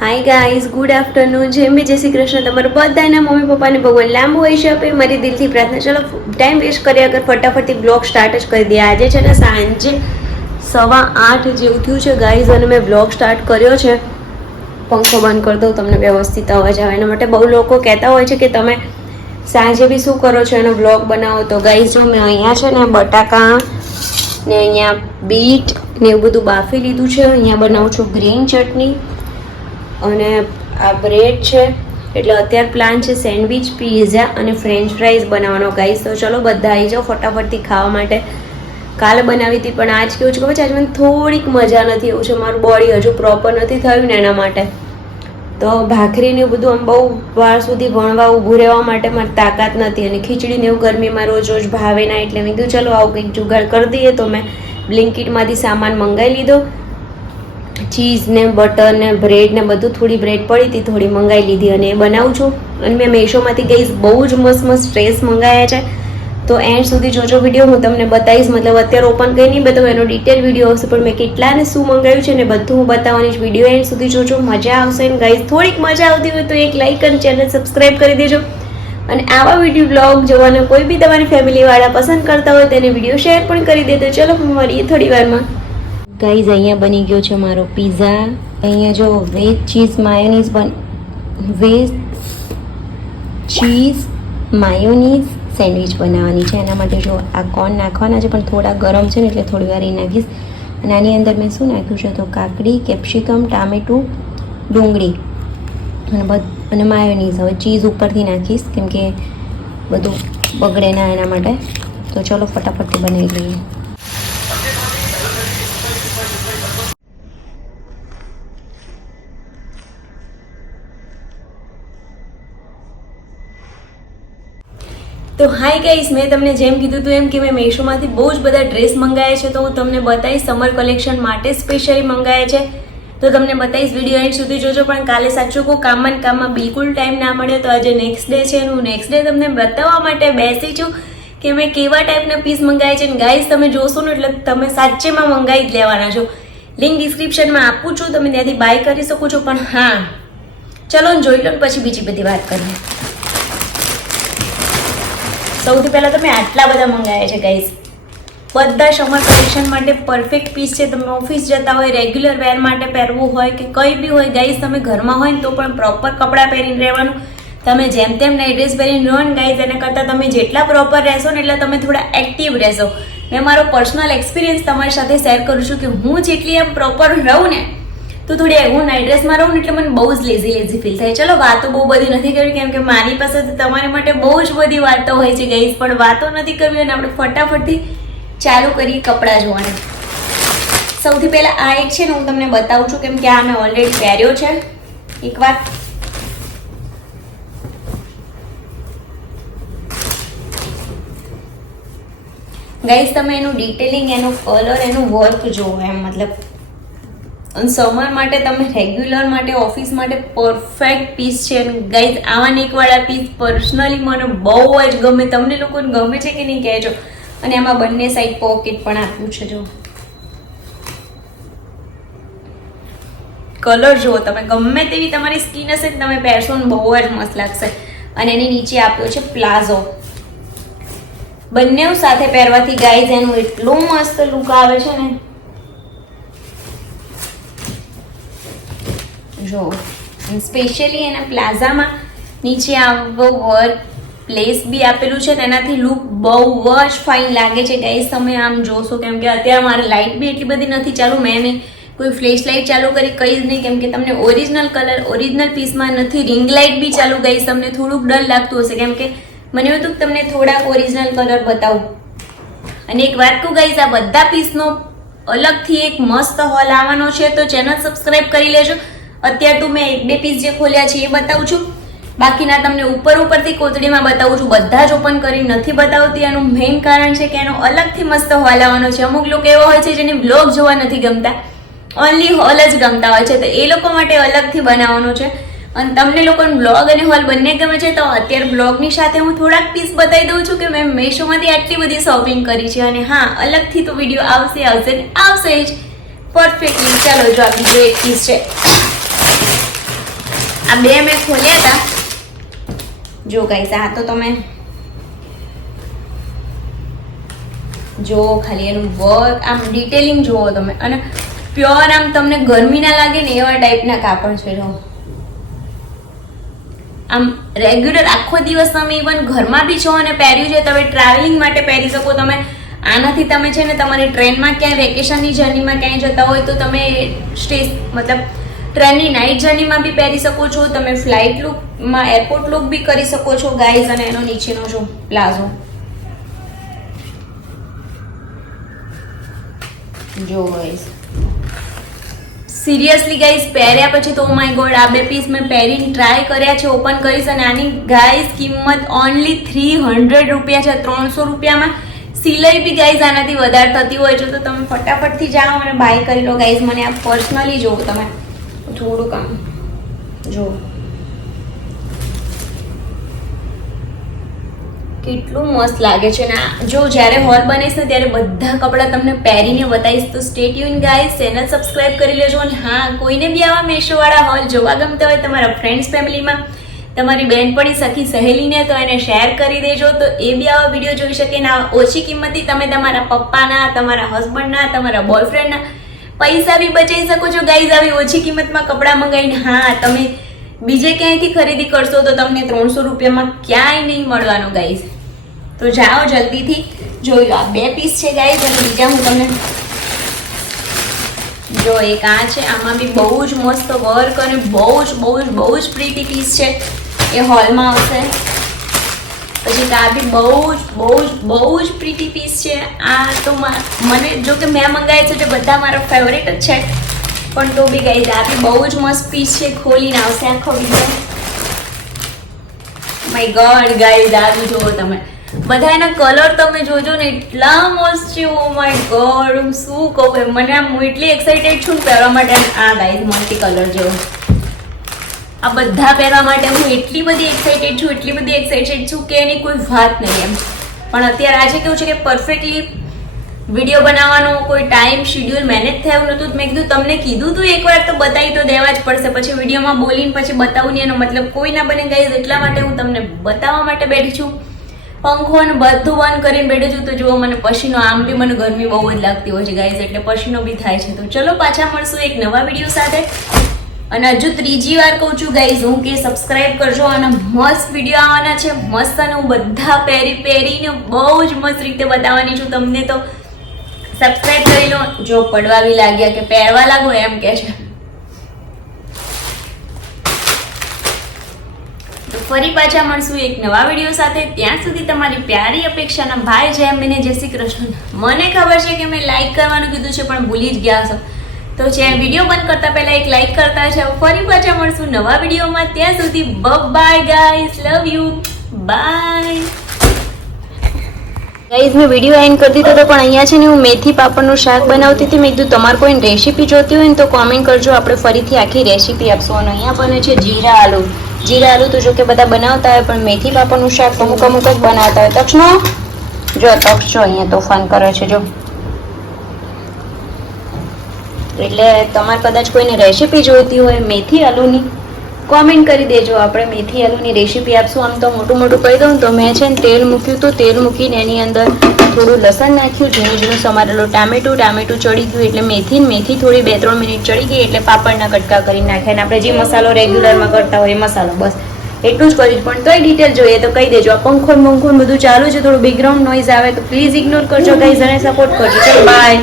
Hi guys, good afternoon. જેમ બી જય શ્રી કૃષ્ણ. તમારા બધાના મમ્મી પપ્પાને ભગવાન લાંબુ આયુષ્ય આપે, મારી દિલથી પ્રાર્થના. ચલો ટાઈમ વેસ્ટ કર્યા વગર ફટાફટથી બ્લોગ સ્ટાર્ટ જ કરી દઈએ. આજે છે ને સાંજે 8:15 જેવું થયું છે ગાઈઝ, અને મેં બ્લોગ સ્ટાર્ટ કર્યો છે. પંખો બંધ કરી દઉં તમને વ્યવસ્થિત અવાજ આવે એના માટે. બહુ લોકો કહેતા હોય છે કે તમે સાંજે બી શું કરો છો એનો બ્લોગ બનાવો. તો ગાઈઝ જો મેં અહીંયા છે ને બટાકા ને અહીંયા બીટ ને એવું બધું બાફી લીધું છે. અહીંયા બનાવું છું ગ્રીન ચટણી અને આ બ્રેડ છે. એટલે અત્યારે પ્લાન છે સેન્ડવિચ, પીઝા અને ફ્રેન્ચ ફ્રાઈઝ બનાવવાનો ગાઈઝ. તો ચલો બધા આવી જાઓ ફટાફટથી ખાવા માટે. કાલે બનાવી હતી પણ આજ કેવું છે ખબર છે, આજ મને થોડીક મજા નથી. એવું છે મારું બોડી હજુ પ્રોપર નથી થયું ને એના માટે. તો ભાખરીને એવું બધું આમ બહુ વાર સુધી ભણવા ઊભું રહેવા માટે મારી તાકાત નથી, અને ખીચડીને એવું ગરમીમાં રોજ રોજ ભાવે ના, એટલે મેં કીધું ચલો આવું કંઈક જુગાડ કરી દઈએ. તો મેં બ્લિંકિટમાંથી સામાન મંગાવી લીધો. ચીઝ ને બટર ને બ્રેડ ને બધું, થોડી બ્રેડ પડી હતી થોડી મંગાવી લીધી અને એ બનાવું છું. અને મેં મેશોમાંથી ગઈ બહુ જ મસ્ત મસ્ત ડ્રેસ મંગાવ્યા છે. તો એન્ડ સુધી જોજો વિડીયો, હું તમને બતાવીશ. મતલબ અત્યારે ઓપન કંઈ નહીં બતાવું, એનો ડિટેલ વિડીયો આવશે, પણ મેં કેટલા ને શું મંગાવ્યું છે ને બધું હું બતાવવાની જ. વિડીયો એન્ડ સુધી જોજો, મજા આવશે. ને ગાઈઝ થોડીક મજા આવતી હોય તો એક લાઈક અને ચેનલ સબસ્ક્રાઈબ કરી દેજો. અને આવા વિડીયો બ્લોગ જોવાનો કોઈ બી તમારી ફેમિલીવાળા પસંદ કરતા હોય તેને વિડીયો શેર પણ કરી દેજો. ચલો મળીએ થોડી વારમાં. ગાઈઝ અહીંયા બની ગયો છે મારો પીઝા. અહીંયા જો વેજ ચીઝ માયોનીઝ સેન્ડવિચ બનાવવાની છે. એના માટે જો આ કોર્ન નાખવાના છે, પણ થોડા ગરમ છે ને એટલે થોડી વાર એ નાખીશ. અને આની અંદર મેં શું નાખ્યું છે તો કાકડી, કેપ્સિકમ, ટામેટું, ડુંગળી અને માયોનીઝ. હવે ચીઝ ઉપરથી નાખીશ કેમ કે બધું બગડે ના એના માટે. તો ચલો ફટાફટથી બનાવી લઈએ. તો હાય ગાઈસ, મેં તમને જેમ કીધું હતું એમ કે મેં મેશોમાંથી બહુ જ બધા ડ્રેસ મંગાવ્યા છે. તો હું તમને બતાવીશ, સમર કલેક્શન માટે સ્પેશિયલી મંગાવ્યા છે. તો તમને બતાવીશ, વિડીયો એન્ડ સુધી જોજો. પણ કાલે સાચું કહું કામમાં બિલકુલ ટાઈમ ના મળ્યો, તો આજે નેક્સ્ટ ડે છે. હું નેક્સ્ટ ડે તમને બતાવવા માટે બેસી છું કે મેં કેવા ટાઈપના પીસ મંગાવ્યા છે. અને ગાઈસ તમે જોશો ને એટલે તમે સાચેમાં મંગાવી જ લેવાના છો. લિંક ડિસ્ક્રિપ્શનમાં આપું છું, તમે ત્યાંથી બાય કરી શકો છો. પણ હા, ચલો જોઈ લો પછી બીજી બધી વાત કરીએ. સૌથી પહેલાં તો મેં આટલા બધા મંગાવ્યા છે ગાઈઝ. બધા સમર કલેક્શન માટે પરફેક્ટ પીસ છે. તમે ઓફિસ જતા હોય, રેગ્યુલર વેર માટે પહેરવું હોય કે કંઈ બી હોય ગાઈઝ, તમે ઘરમાં હોય ને તો પણ પ્રોપર કપડાં પહેરીને રહેવાનું. તમે જેમ તેમ નાઇટ ડ્રેસ પહેરીને રહો ને ગાઈઝ, એના કરતાં તમે જેટલા પ્રોપર રહેશો ને એટલા તમે થોડા એક્ટિવ રહેશો. મેં મારો પર્સનલ એક્સપિરિયન્સ તમારી સાથે શેર કરું છું કે હું જેટલી એમ પ્રોપર રહું ને તો થોડી હું નાઇટ ડ્રેસમાં રહું ને એટલે મને બહુ જ લેઝી ફીલ થાય. ચલો વાતો બહુ બધી નથી કરવી કેમ કે મારી પાસે તમારી માટે બહુ જ બધી વાતો હોય છે ગાઈઝ, પણ વાતો નથી કરવી. અને આપણે ફટાફટથી ચાલુ કરીએ કપડાં જોવાને. સૌથી પહેલાં આ એક છે ને હું તમને બતાવું છું કેમ કે આ મેં ઓલરેડી પહેર્યો છે એકવાર. ગાઈઝ તમે એનું ડિટેલિંગ, એનો કલર, એનું વર્ક જોવો એમ. મતલબ અને સમર માટે તમે રેગ્યુલર માટે ઓફિસ માટે પરફેક્ટ પીસ છે. અને ગાઈઝ આવા નેકવાળા પીસ પર્સનલી મને બહુ જ ગમે. તમને લોકોને ગમે છે કે નહીં કહેજો. અને એમાં બંને સાઈડ પોકેટ પણ આપ્યું છે. જો કલર જુઓ તમે, ગમે તેવી તમારી સ્કિન હશે ને તમે પહેરશો ને બહુ જ મસ્ત લાગશે. અને એની નીચે આપ્યો છે પ્લાઝો. બંને સાથે પહેરવાથી ગાઈઝ એનું એટલું મસ્ત લુક આવે છે ને. જો સ્પેશિયલી એના પ્લાઝામાં નીચે આવો વર્ક પ્લેસ બી આપેલું છે ને એનાથી લુક બહુ જ ફાઇન લાગે છે ગાઈઝ. તમે આમ જોશો કેમ કે અત્યારે મારે લાઇટ બી એટલી બધી નથી ચાલુ. મેં કોઈ ફ્લેશ લાઇટ ચાલુ કરી કંઈ જ નહીં કેમ કે તમને ઓરિજિનલ કલર ઓરિજિનલ પીસમાં નથી. રિંગ લાઇટ બી ચાલુ ગાઈઝ, તમને થોડુંક ડર લાગતું હશે કેમ કે મને એવું હતું કે તમને થોડાક ઓરિજિનલ કલર બતાવું. અને એક વાત કહું ગાઈઝ, આ બધા પીસનો અલગથી એક મસ્ત હોલ આવવાનો છે, તો ચેનલ સબસ્ક્રાઈબ કરી લેજો. અત્યારે તો મેં 1-2 પીસ જે ખોલ્યા છે એ બતાવું છું, બાકીના તમને ઉપરથી કોતડીમાં બતાવું છું. બધા જ ઓપન કરી નથી બતાવતી. એનું મેઇન કારણ છે કે એનો અલગથી મસ્ત હોલ આવવાનો છે. અમુક લોકો એવા હોય છે જેને બ્લોગ જોવા નથી ગમતા, ઓનલી હોલ જ ગમતા હોય છે, તો એ લોકો માટે અલગથી બનાવવાનો છે. અને તમને લોકોને બ્લોગ અને હોલ બંને ગમે છે તો અત્યારે બ્લોગની સાથે હું થોડાક પીસ બતાવી દઉં છું કે મેં મેશોમાંથી આટલી બધી શોપિંગ કરી છે. અને હા, અલગથી તો વિડીયો આવશે જ પરફેક્ટલી. ચાલો જો આ બીજો એક પીસ છે. આ બે મેં ખોલ્યા હતા. જો ગાઈસ આ તો તમે જો ખાલી એનું વર્ક આમ ડિટેલિંગ જુઓ તમે, અને પ્યોર આમ તમને ગરમી ના લાગે ને એવા ટાઈપના કાપડ છે. જો આમ રેગ્યુલર આખો દિવસ તમે ઇવન ઘરમાં બી છો અને પહેર્યું છે, તમે ટ્રાવેલિંગ માટે પહેરી શકો. તમે આનાથી તમે છે ને તમારી ટ્રેનમાં ક્યાંય વેકેશનની જર્નીમાં ક્યાંય જતા હોય તો તમે મતલબ ટ્રેનની નાઇટ જર્નીમાં બી પહેરી શકો છો. તમે ફ્લાઇટ લુકમાં એરપોર્ટ લુક બી કરી શકો છો ગાઈઝ. અને એનો નીચેનો જો પ્લાઝો જો ગાઈઝ, સિરિયસલી ગાઈઝ પહેર્યા પછી તો માય ગોડ, આ બે પીસ મેં પહેરીને ટ્રાય કર્યા છે, ઓપન કરીશ. અને આની ગાઈઝ કિંમત ઓનલી 300 રૂપિયા છે. 300 રૂપિયામાં સિલાઈ બી ગાઈઝ આનાથી વધારે થતી હોય છે. તો તમે ફટાફટથી જાઓ અને બાય કરી લો ગાઈઝ. મને આ પર્સનલી જોવો તમે થોડું કામ જો કેટલું મસ્ત લાગે છે ને. જો જ્યારે હોલ બનીશ ને ત્યારે બધા કપડાં તમને પહેરીને બતાવીશ. તો stay tune guys, channel subscribe કરી લેજો. અને હા, કોઈને બી આવા મેશોવાળા હોલ જોવા ગમતા હોય તમારા ફ્રેન્ડ્સ ફેમિલીમાં, તમારી બહેનપણી સખી સહેલીને, તો એને શેર કરી દેજો. તો એ બી આવા વિડીયો જોઈ શકે ને ઓછી કિંમતથી તમે તમારા પપ્પાના, તમારા હસબન્ડના, તમારા બોયફ્રેન્ડના પૈસા બી બચાવી શકો છો ગાઈઝ આવી ઓછી કિંમતમાં કપડાં મંગાવીને. હા, તમે બીજે ક્યાંયથી ખરીદી કરશો તો તમને 300 રૂપિયામાં ક્યાંય નહીં મળવાનું ગાઈઝ. તો જાઓ જલ્દીથી જોઈ લો. આ બે પીસ છે ગાઈઝ. અને બીજા હું તમને જો એક આ છે, આમાં બી બહુ જ મસ્ત વર્ક અને બહુ જ પ્રીટી પીસ છે. એ હોલમાં આવશે. પછી આ બી બહુ જ પ્રીટી પીસ છે. આ તો મને જો કે મેં મંગાવ્યા છે તે બધા મારા ફેવરેટ જ છે, પણ તો બી ગાઈઝ આ બી બહુ જ મસ્ત પીસ છે. ખોલીને આવશે આખો વિડીયો. માય ગોડ ગાઈઝ, આ બી જુઓ તમે, બધા એના કલર તમે જોજો ને એટલા મસ્ત છે. ઓ માય ગોડ, હું શું કહું, મને આમ હું એટલી એક્સાઇટેડ છું પહેરવા માટે. આ ગાઈઝ મલ્ટી કલર જેવો, આ બધા પહેરવા માટે હું એટલી બધી એક્સાઇટેડ છું કે એની કોઈ વાત નહીં એમ. પણ અત્યારે આજે કેવું છે કે પરફેક્ટલી વિડીયો બનાવવાનો કોઈ ટાઈમ શેડ્યુલ મેનેજ થયું નહોતું. મેં કીધું તમને કીધું તું એકવાર તો બતાવી તો દેવા જ પડશે. પછી વિડીયોમાં બોલીને પછી બતાવું નહીં, એનો મતલબ કોઈ ના બને ગાઈઝ. એટલા માટે હું તમને બતાવવા માટે બેઠી છું. પંખો ને બધું બંધ કરીને બેઠું છું. તો જુઓ મને પસીનો, આમ બી મને ગરમી બહુ જ લાગતી હોય છે ગાઈઝ, એટલે પસીનો બી થાય છે. તો ચલો પાછા મળશું એક નવા વિડીયો સાથે. અને હજુ ત્રીજી વાર કહું છું ગાઈઝ હું કે સબસ્ક્રાઇબ કરજો. અને મસ્ત વિડીયો આવવાના છે, મસ્ત. અને હું બધા પહેરીને બહુ જ મસ્ત રીતે બતાવવાની છું તમને. તો સબસ્ક્રાઇબ કરી લો. જો પડવા બી લાગ્યા કે પહેરવા લાગો એમ કે છે. તો ફરી પાછા મળશું એક નવા વિડીયો સાથે. ત્યાં સુધી તમારી પ્યારી અપેક્ષાના ભાઈ જય મને જય શ્રી કૃષ્ણ. મને ખબર છે કે મેં લાઈક કરવાનું કીધું છે પણ ભૂલી જ ગયા છો. તો જ્યાં વિડીયો બંધ કરતા પહેલા એક લાઈક કરતા છે. ફરી પાછા મળશું નવા વિડીયોમાં. ત્યાં સુધી by guys, love you, by guys. મેં વિડીયો એન્ડ કરી દીધો હતો, પણ અહીંયા છે ને હું મેથી પાપડનું શાક બનાવતી હતી. મેં કીધું તમારે કોઈ રેસીપી જોતી હોય ને તો કોમેન્ટ કરજો, આપણે ફરીથી આખી રેસીપી આપશું. અને અહીંયા બને છે જીરા આલુ તો જો કે બધા બનાવતા હોય, પણ મેથી પાપડનું શાક અમુક જ બનાવતા હોય. તક્ષનો જો તક્ષ જો અહીંયા તોફાન કરે છે જો. એટલે તમારે કદાચ કોઈને રેસીપી જોઈતી હોય મેથી આલુની, કોમેન્ટ કરી દેજો. આપણે મેથી આલુની રેસીપી આપશું. આમ તો મોટું કહી દઉં તો મેં છે ને તેલ મૂક્યું હતું. તેલ મૂકીને એની અંદર થોડું લસણ નાખ્યું, ઝીણું સમારેલું ટામેટું ચડી ગયું એટલે મેથી થોડી 2-3 મિનિટ ચડી ગઈ એટલે પાપડના કટકા કરી નાખ્યા. આપણે જે મસાલો રેગ્યુલરમાં કરતા હોય એ મસાલો, બસ એટલું જ કર્યું. પણ તોય ડિટેલ જોઈએ તો કહી દેજો. આ પંખો બધું ચાલુ છે, થોડું બેકગ્રાઉન્ડ નોઈઝ આવે તો પ્લીઝ ઇગ્નોર કરજો ગાઈઝ અને સપોર્ટ કરજો. ચલો બાય.